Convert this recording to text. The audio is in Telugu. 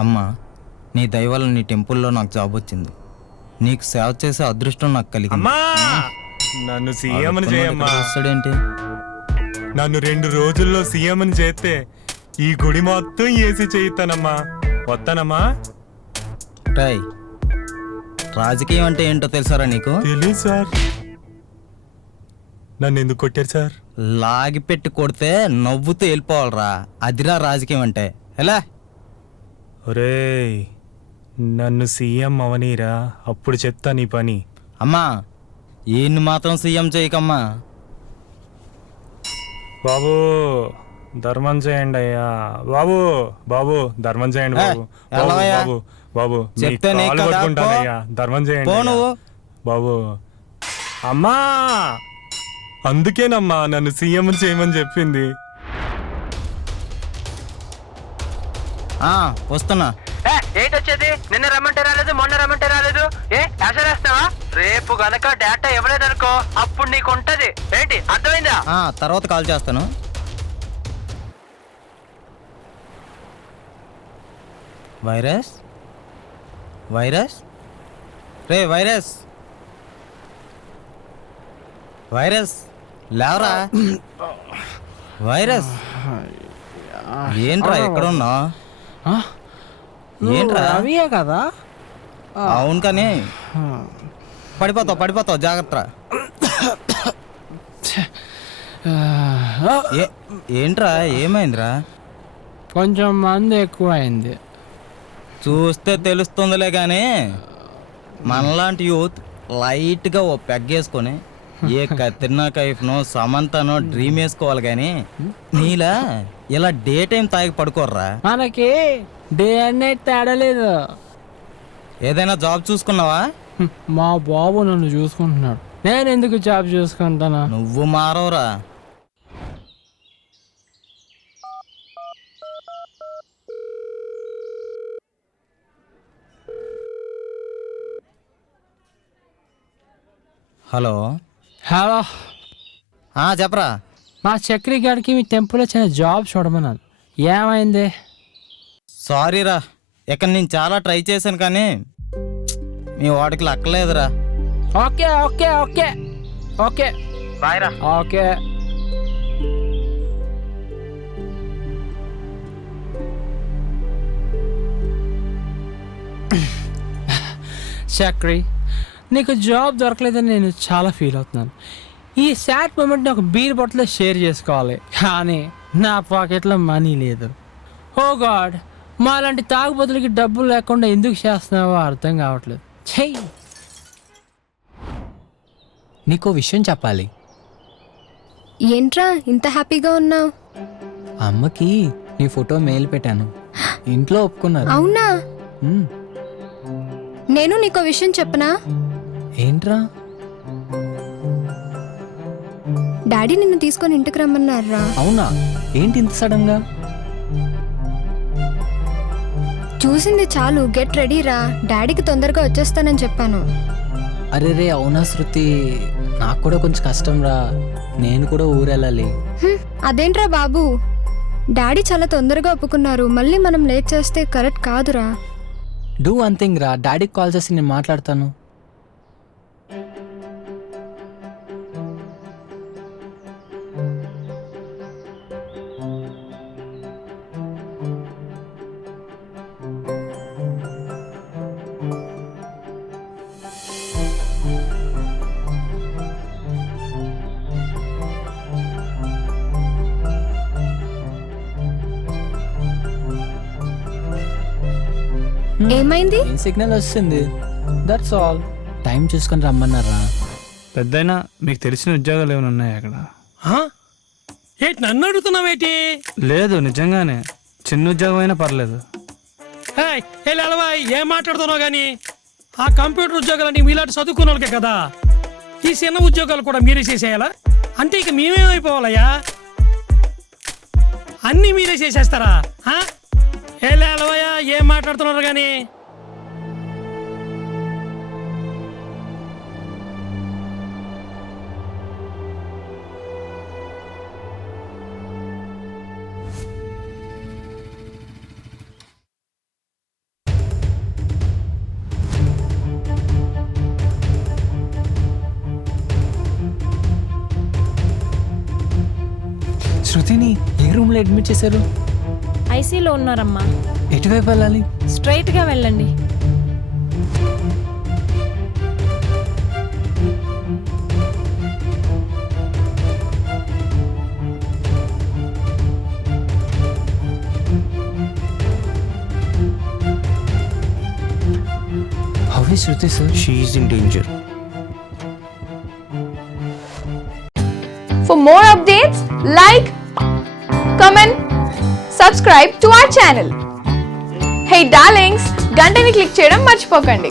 అమ్మా, నీ దయ వల్ల నీ టెంపుల్లో నాకు జాబ్ వచ్చింది. నీకు సేవ చేసే అదృష్టం నాకు కలిగింది. అమ్మా నన్ను సీఎం చేయమ్మా. వస్తాడేంటి? నన్ను 2 రోజుల్లో సీఎం చేస్తే ఈ గుడి మొత్తం ఏసీ చేయిస్తానమ్మా. వస్తానమ్మా. టై రాజకీయం అంటే ఏంటో తెలుసారా నీకు? తెలీదు సార్. నన్ను ఎందుకు కొట్టారు సార్? లాగి పెట్టి కొడితే నవ్వుతూ వెళ్ళిపోవాలరా, అదిరా రాజకీయం అంటే. ఎలా? ఒరేయ్, నన్ను సీఎం అవనీరా, అప్పుడు చెప్తా నీ పని. అమ్మా, ఈయన్ని మాత్రం సీఎం చేయకమ్మా. బాబు ధర్మం చేయండి అయ్యా. బాబు బాబు ధర్మం చేయండి బాబు. బాబు బాబు బాబు చెప్తే నీ కాలు కదా, పట్టుకుంటానయ్యా. ధర్మం చేయండి పో అయ్యా. నువ్వు. బాబు అమ్మా, అందుకేనమ్మా నన్ను సీఎం చేయమని చెప్పింది. వస్తున్నా. ఏంటి వచ్చేది? నిన్న రమ్మంటే రాలేదు, మొన్న రమ్మంటే రాలేదు. వేస్తావా? రేపు గనక డేటా ఇవ్వలేదనుకో అప్పుడు నీకు ఉంటది. ఏంటి అర్థమైందా? తర్వాత కాల్ చేస్తాను. వైరస్ వైరస్ రే వైరస్ వైరస్ లేవరా. వైరస్ ఏంట్రా ఎక్కడున్నా? ఏంట్రా? అవియే కదా. అవును కానీ పడిపోతావు జాగ్రత్త. ఏంట్రా ఏమైందిరా? కొంచెం మంది ఎక్కువ అయింది. చూస్తే తెలుస్తుందిలే కానీ మనలాంటి యూత్ లైట్గా ఓ పెగ్గేసుకొని ఏ కత్రినా కైఫ్నో సమంతనో డ్రీమ్ వేసుకోవాలి కానీ నీలా ఇలా డే టైం తాగి పడుకోర్రా. మనకి డే అండ్ నైట్ తేడా లేదు. ఏదైనా జాబ్ చూసుకున్నావా? మా బాబు నన్ను చూసుకుంటున్నాడు, నేను ఎందుకు జాబ్ చూసుకుంటానా? నువ్వు మారవరా. హలో హలో, చెప్పరా. మా చక్రి గారికి మీ టెంపుల్లో చిన్న జాబ్ చూడమన్నాను. ఏమైంది? సారీరా, ఇక్కడ నేను చాలా ట్రై చేశాను కానీ మీ వాడికి లక్కలేదురా. ఓకే ఓకే ఓకే ఓకే బాయ్రా. ఓకే. చక్రి, నీకు జాబ్ దొరకలేదని నేను చాలా ఫీల్ అవుతున్నాను. ఈ సాడ్ మూమెంట్ని ఒక బీర్ బాటిల్లో షేర్ చేసుకోవాలి, కానీ నా పాకెట్లో మనీ లేదు. ఓ గాడ్, మాలాంటి తాగుబోతులకి డబ్బులు లేకుండా ఎందుకు చేస్తున్నావో అర్థం కావట్లేదు. చెయ్యి. నీకో విషయం చెప్పాలి. ఏంట్రా ఇంత హ్యాపీగా ఉన్నావు? అమ్మకి నీ ఫోటో మెయిల్ పెట్టాను, ఇంట్లో ఒప్పుకున్నారు. అవునా? ఉమ్, నేను నీకో విషయం చెప్పనా? ఏంట్రా? డాడీ నిన్ను తీసుకొని ఇంటికి రమ్మన్నారా. అవునా? ఏంటి ఇంత సడన్ గా? చూసింది చాలు, గెట్ రెడీ రా. డాడీకి తొందరగా వచ్చేస్తానని చెప్పాను. అరే రే, అవునా శృతి, నాకు కూడా కొంచెం కష్టం రా, నేను కూడా ఊరెళ్ళాలి. అదేంట్రా బాబు, డాడీ చాలా తొందరగా ఒప్పుకున్నారు. మళ్ళీ మనం లేట్ చేస్తే కరెక్ట్ కాదురా. డూ వన్ థింగ్ రా, డాడీకి కాల్ చేసి నేను మాట్లాడతాను. ఏమైంది? ఏం సిగ్నల్ వస్తుంది, దట్స్ ఆల్. టైం చూసుకొని రమ్మన్నారా. పెద్దయినా మీకు తెలిసిన ఉద్యోగాలు ఏమైనా ఉన్నాయా అక్కడ? ఏంటి నన్ను అడుగుతున్నావేటి? లేదు, నిజంగానే చిన్న ఉద్యోగం అయినా పర్లేదు. అలవా ఏం మాట్లాడుతున్నావు కానీ ఆ కంప్యూటర్ ఉద్యోగాలన్నీ మీలాంటి చదువుకున్న వాళ్ళకే కదా. ఈ చిన్న ఉద్యోగాలు కూడా మీరే చేసేయాలా? అంటే ఇక మేమేమైపోవాలయ్యా? అన్నీ మీరే చేసేస్తారా? అలవా ఏం మాట్లాడుతున్నారు కానీ అమ్మాయిని ఏ రూమ్లో అడ్మిట్ చేశారు? ఐసీలో ఉన్నారమ్మా. ఎటువైపు వెళ్ళాలి? స్ట్రైట్గా వెళ్ళండి. How is Shruti, sir? She is in danger. For more updates, like, comment, subscribe to our channel. Hey darlings, గంటని click చేయడం మర్చిపోకండి.